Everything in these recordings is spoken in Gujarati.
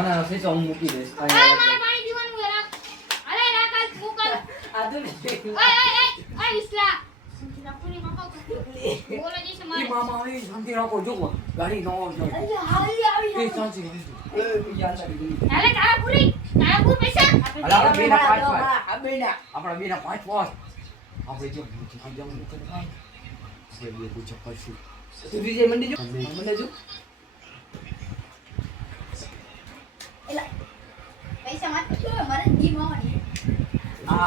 હોના સીસો હું મૂકી દઈશ અરે મારે પાણી પીવાનું છે રાખ અરે રાખ આ મુકલ આ તો ઓય વિસલા શાંતિ રાખો ને મામા બોલો જઈશ મારે મામા આવી શાંતિ રાખો જો ગાડી નો આવજો અરે હાલી આવી શાંતિ હાલે તારાપુર પૈસા આપણા બેના પાંચ આપણે જો જમવું તો થાય જે બે પૂછો કરશું તું વિજય મંડી જો મને જો એલા પૈસા માત્ર જો મારે દી માવાની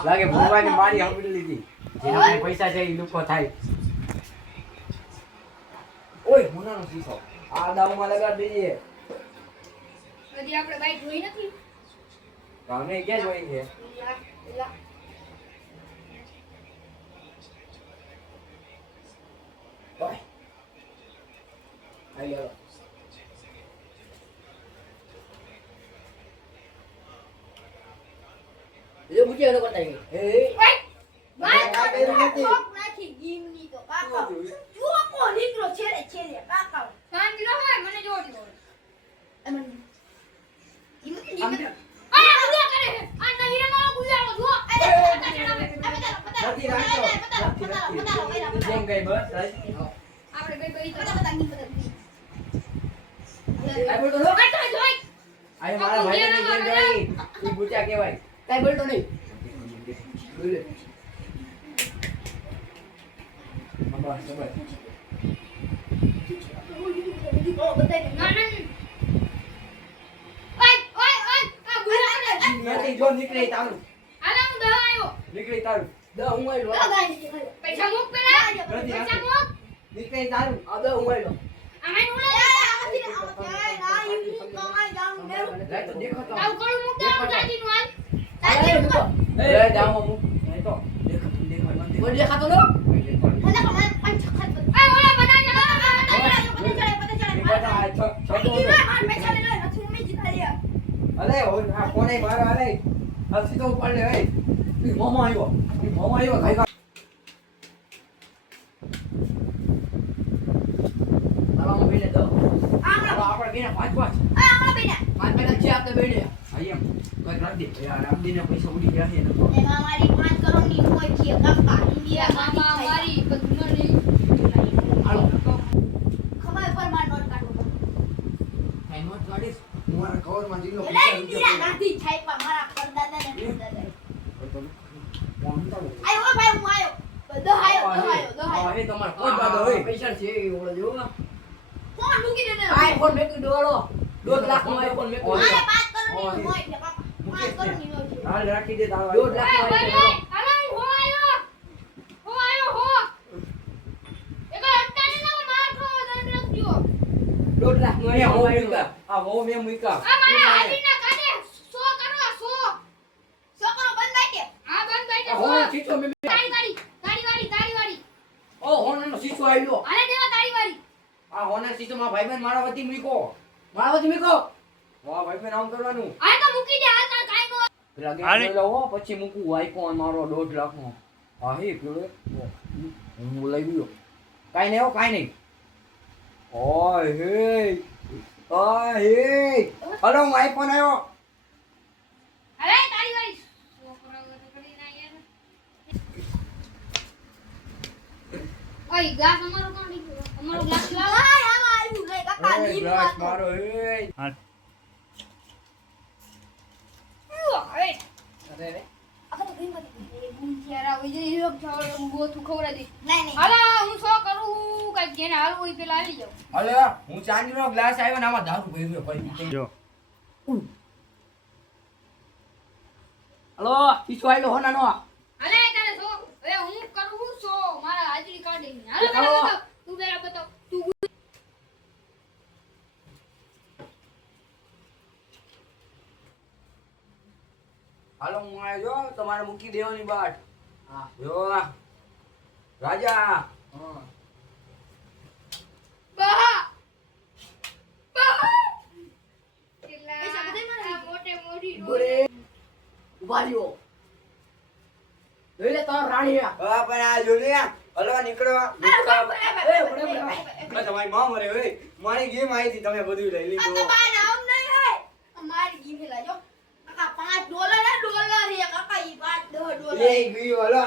લાગે ભગવાને મારી હંબડી લીધી જેના પૈસા છે એ લુકો થાય ઓય મોનાનો શીશો આ દાવમાં લગાડી દઈએ હજી આપણે બાઈક જોઈ નથી ગામને ક્યાં જોઈ છે એલા ઓય આઈ લો એ મુજે એનો કરતા ગઈ એ માર કોક નાખી ગીમની તો કાકા જો કો નીકળો છેડે કાકા શાંતિ રહો મને જોડી દો અમન ઈમ આ ઉડા કરે આ નહીરા મારો ગુજારો જો અરે નથી રાખો જેમ ગઈ બસ આપણે બે બે પતા ની પતા આ બોલતો નો કાકા જોઈ આ મારા ભાઈને જેમ જોઈ ઈ બુચા કહેવાય કઈ બોલતો નહીં બોલે બાબા સબર ઓ બતાઈ ના ના ઓય આ ગુજારો નથી જો નીકળે તારું હાલા હું દવા આવ્યો નીકળે તારું દ હું આઈલો પૈસા મૂક પેલા પૈસા મૂક નીકળે તારું આ દ હું આઈલો આમાં ઉલે ના યુ કમાઈ જાઉં મેરું લાય તો દેખો તો આવ કોણ મૂક દે જાજી નું હાલ એ જાવ હું નહીં તો દેખો મને બોલ દેખાતો નો મને કમાય પાંચ છખત આ ઓલા બના ચડો અરે આ કોને મારો અરે આ સીધો ઉપાડ લે એ મોમો આવ્યો ખાઈ ખા આરામ બેને દો આપણે બેને પાંચ છે આપણે બેને આઈ એમ કોઈ રાખ દે યાર રામદીને પૈસા ઉડી ગયા છે ને એમાં મારી 5 કરોડ ની કોઈ છે કાકા ઇન્ડિયા મામા મારી બધું નહીં હાલો ખબર પર માર નોટ કાઢો કઈ નોટ કાઢીશ હું મારા કવર માં જીલો એલા ઇન્ડિયા ગાંધી છાઈપા મારા પરદાદા ને પરદાદા આયો ભાઈ હું આયો બધો આયો એ તમાર કોઈ બાદ હોય પૈસા છે એ ઓળો જો કોણ મૂકી દે ને આઈફોન મેકી દોડો 2 લાખ નો આઈફોન મેકી મારે 5 કરોડ ની હોય ને કાકા 5 કરોડ ની હોય હાલ રાખી દે તારો 2 લાખ નો આઈફોન અરે હો આયો એકો અટ્ટાને ના માર ખો દંડ રાખજો 2 લાખ નો આઈફોન આ હો મે મૂકા આ મારા હાજી ના કાઢે 100 કરો 100 કરો બંધ બાઈ દે હા બંધ બાઈ દે હો ચીચો મે તારી વાળી ઓ હોનો શીશો આઈલો અરે દેવા તારી વાળી આ હોના શીશો માં ભાઈબંધ મારા વતી મૂકો વાહ ભાઈબંધ આમ કરવાનું આ તો મૂકી દે આ તાર કાઈ નો પેલા ગેમ લો પછી મૂકું આઈફોન મારો 1.5 લાખ નો હા હે પેલો હું લઈ ગયો કાઈ નહીં ઓય હે હલો હું આઈફોન આવ્યો અરે તારી વાળી છોકરા વગર કરી ના યાર ઓય ગ્લાસ અમારો કોણ લીધો અમારો ગ્લાસ લાવો આમાં આવ્યું રે કાકા ઓય, લીમ ગ્લાસ માં મારો હે અરે અરે આખા તો ગઈ મત ગુંજિયારા હોય જે લોક છોડ હું ગોથું ખવરા દે નહીં હાલા હું શું કરું કઈ જેને હાલ હોય પેલા આવી જાવ અલે હું ચાંદીનો ગ્લાસ આવ્યો ને આમાં દારૂ ભર્યો પછી જો હલો પીછો આઈલો હોનાનો અલે તારે સો હવે હું કરું સો મારા હાજરી કાઢી હાલો તું બેરા બતાવ તું હાલો હું આવ્યો તમારે મૂકી દેવાની બાટ હા જો રાજા હા બા પૈસા બધે મારા મોટે મોટી ઉભા રહ્યો જોઈ લે તાર રાણીયા હા પણ આ જો લે હલવા નીકળો તમારી માં મરે ઓય મારી ગેમ આવી હતી તમે બધું લઈ લીધું આ તો બા નામ નહીં હે અમારી લઈ ગયો હલો